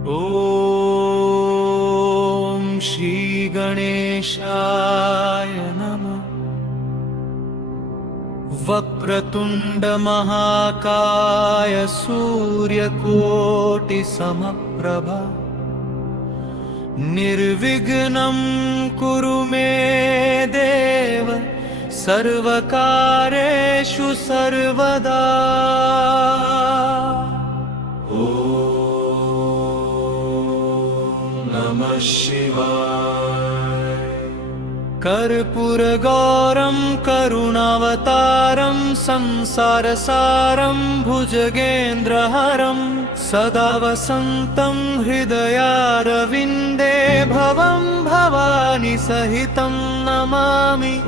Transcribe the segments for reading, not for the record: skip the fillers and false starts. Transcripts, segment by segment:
ॐ श्री गणेशाय नमः। वक्रतुण्ड महाकाय सूर्यकोटि समप्रभा निर्विघ्नं कुरु मे देव सर्वकार्येषु सर्वदा। नमः शिवाय। कर्पूरगौरं करुणावतारं संसारसारं भुजगेन्द्रहरं सदा वसन्तं हृदयारविन्दे भवं भवानी सहितं नमामि। ॐ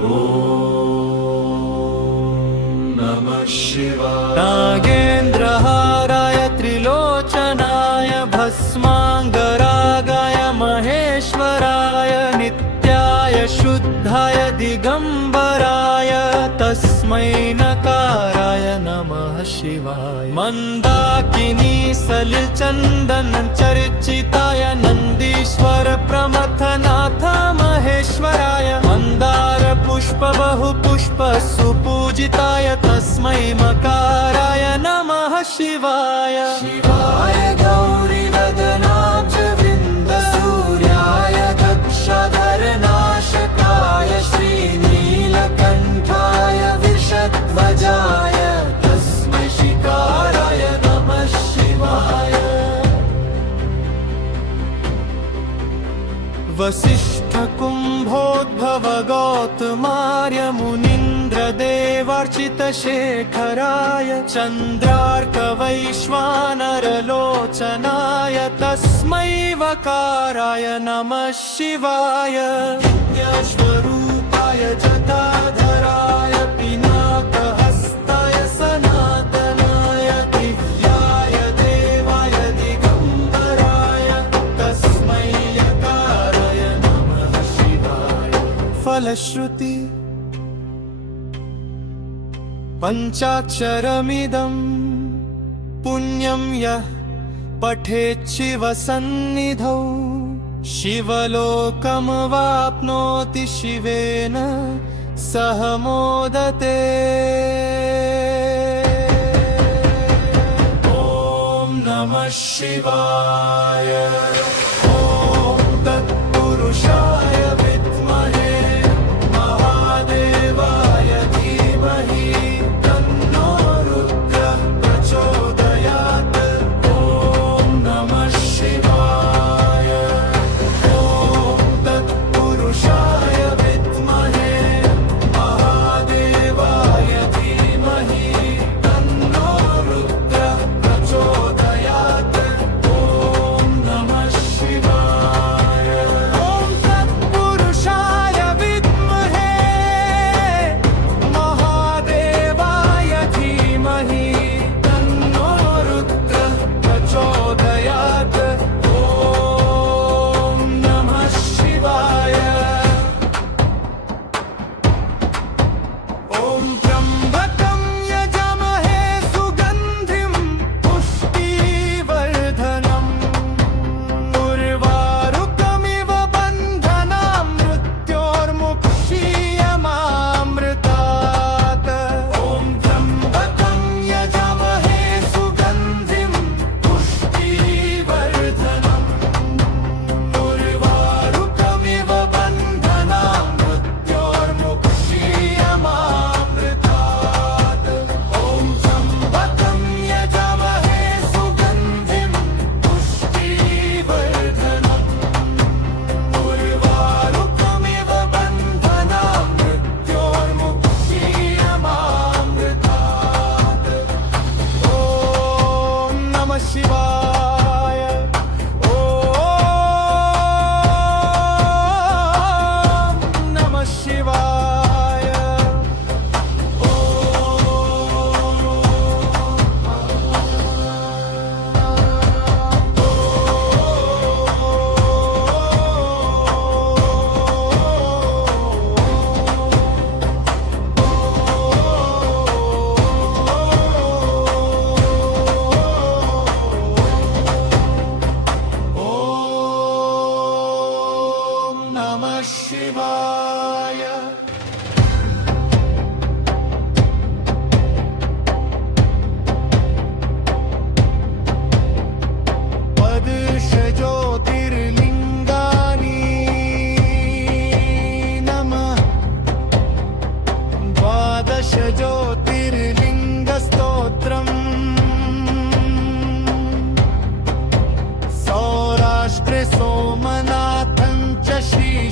नमः शिवाय। नागेन्द्रहाराय त्रिलोचनाय भस्माङ्गरागाय महेश्वराय नित्याय शुद्धाय दिगंबराय तस्मै नकाराय नमः शिवाय। मंदाकिनी सलचंदन चर्चिताय नंदीश्वर प्रमथनाथ महेश्वराय मंदार पुष्प बहुपुष्प सुपूजिताय तस्मै मकाराय नमः शिवाय। शिवाय गौरी वदनाब्ज वृंद सूर्याय दक्षधरनाशकाय श्रीनीलकण्ठाय वृषध्वजाय तस्मै शिकाराय नमः शिवाय। वसिष्ठ कुम्भोद्भव गौतमार्य मुनीन्द्र देवार्चित शेखराय चन्द्रार्क वैश्वानर लोचनाय तस्मै वकाराय नमः शिवाय। विद्यास्वरूपाय जटाधराय पिनाकहस्ताय सनातनाय दिव्याय देवाय दिगंबराय तस्मै यकाराय नमः शिवाय। फलश्रुति पञ्चाक्षरमिदं पुण्यं यः पठेच्छिवसन्निधौ शिवलोकमवाप्नोति शिवेन सह मोदते। ॐ नमः शिवाय। ॐ तत्पुरुषाय विद्महे महादेवाय धीमहि तन्नो रुद्रः प्रचोदयात्। ॐ नमः शिवाय। ॐ तत्पुरुषाय विद्महे महादेवाय धीमहि तन्नो रुद्रः प्रचोदयात्। ॐ नमः शिवाय। ॐ तत्पुरुषाय विद्महे महादेवाय धीमहि तन्नो रुद्रः प्रचोदयात्। ॐ नमः शिवाय। ॐ त्र्यम्बकं यजामहे सुगन्धिं पुष्टिवर्धनम् उर्वारुकमिव बन्धनां मृत्योर्मुक्षीयमामृतात्। ॐ त्र्यम्बकं यजामहे सुगन्धिं पुष्टिवर्धनम् उर्वारुकमिव बन्धनां मृत्योर्मुक्षीयमामृतात्। ॐ त्र्यम्बकं यजामहे सुगन्धिं पुष्टिवर्धनम् उर्वारुकमिव बन्धनां मृत्योर्मुक्षीयमामृतात्। ॐ नमः शिवाय। ॐ नमः शिवाय। ॐ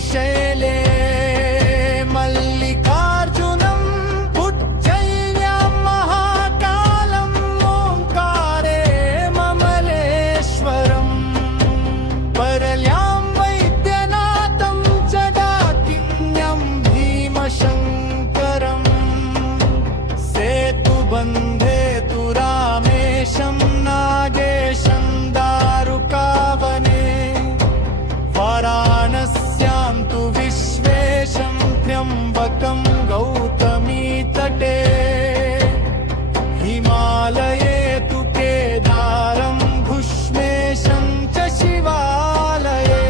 श्रीशैले मल्लिकार्जुनम् उज्जयिन्यां महाकालम् ओङ्कारे ममलेश्वरम् परल्यां वैद्यनाथं जडाकिन्यं भीमशङ्करम् सेतुबन्धे तु रामेशं नागेशं दारुकावने वाराणस्यां तु विश्वेशं त्र्यम्बकं गौतमीतटे हिमालये तु केदारं भुष्मेशं च शिवालये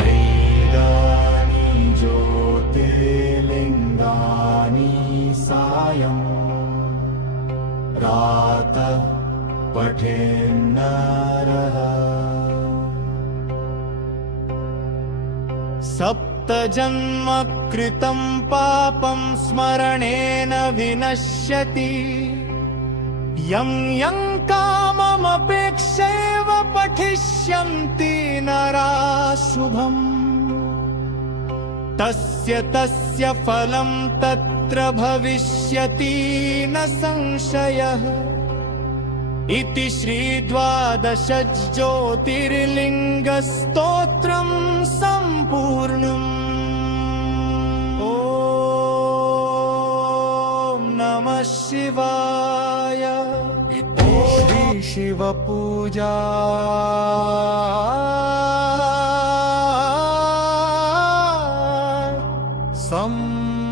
वेदानि ज्योतिर्लिङ्गानि सायं प्रातः पठेन्नरः सप्तजन्म कृतं पापं स्मरणेन विनश्यति यं यं काममपेक्षैव पठिष्यन्ति नराः शुभम् तस्य तस्य फलं तत्र भविष्यति न संशयः इति श्री12 ज्योतिर्लिङ्गस्तोत्रं सम्पूर्णम् ॐ नमः शिवाय इति श्री शिवपूजा सम्पूर्णा।